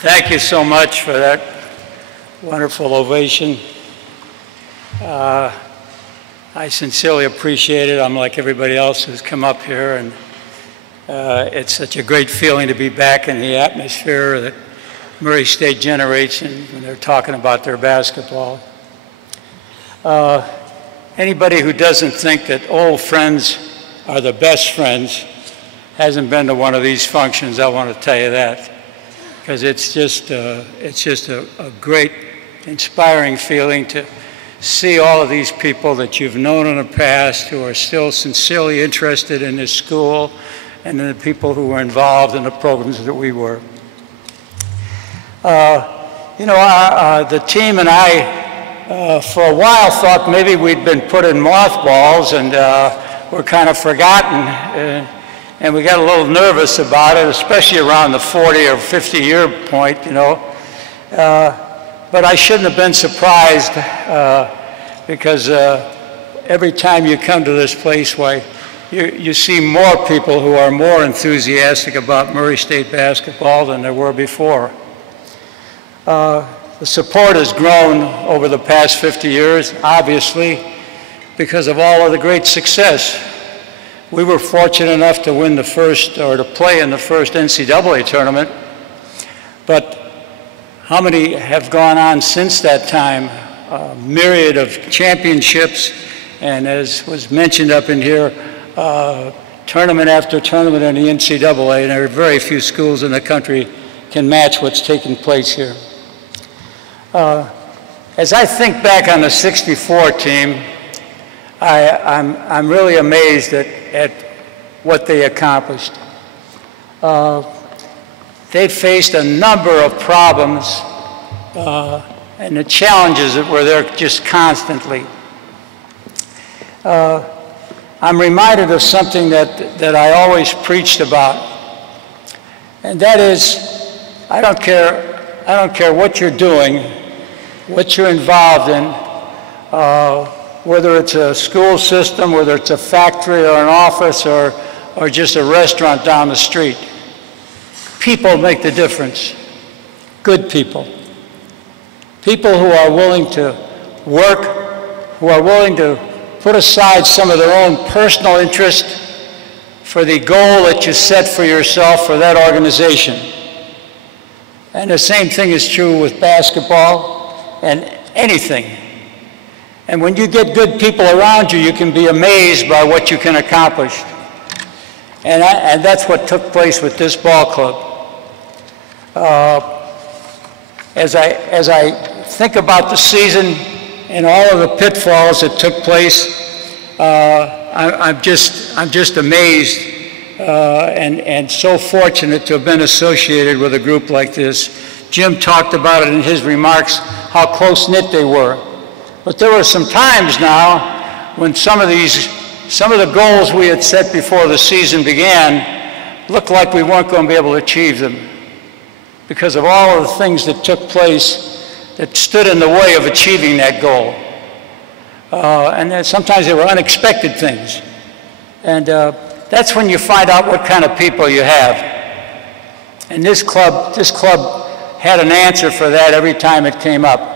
Thank you so much for that wonderful ovation. I sincerely appreciate it. I'm like everybody else who's come up here, and it's such a great feeling to be back in the atmosphere that Murray State generates when they're talking about their basketball. Anybody who doesn't think that old friends are the best friends hasn't been to one of these functions, I want to tell you that. Because it's just a great, inspiring feeling to see all of these people that you've known in the past who are still sincerely interested in this school and in the people who were involved in the programs that we were. The team and I, for a while, thought maybe we'd been put in mothballs and were kind of forgotten. And we got a little nervous about it, especially around the 40 or 50 year point, you know. But I shouldn't have been surprised because every time you come to this place, why, you see more people who are more enthusiastic about Murray State basketball than there were before. The support has grown over the past 50 years, obviously, because of all of the great success. We were fortunate enough to win the first, or to play in the first NCAA tournament, but how many have gone on since that time? A myriad of championships, and as was mentioned up in here, tournament after tournament in the NCAA, and there are very few schools in the country can match what's taking place here. As I think back on the '64 team, I'm really amazed at what they accomplished. They faced a number of problems and the challenges that were there just constantly. I'm reminded of something that I always preached about, and that is, I don't care what you're doing, what you're involved in, whether it's a school system, whether it's a factory or an office or just a restaurant down the street. People make the difference. Good people. People who are willing to work, who are willing to put aside some of their own personal interest for the goal that you set for yourself for that organization. And the same thing is true with basketball and anything. And when you get good people around you, you can be amazed by what you can accomplish. And that's what took place with this ball club. As I think about the season and all of the pitfalls that took place, I'm just amazed and so fortunate to have been associated with a group like this. Jim talked about it in his remarks, how close-knit they were. But there were some times now when some of the goals we had set before the season began looked like we weren't going to be able to achieve them because of all of the things that took place that stood in the way of achieving that goal. And then sometimes they were unexpected things. And that's when you find out what kind of people you have. And this club had an answer for that every time it came up.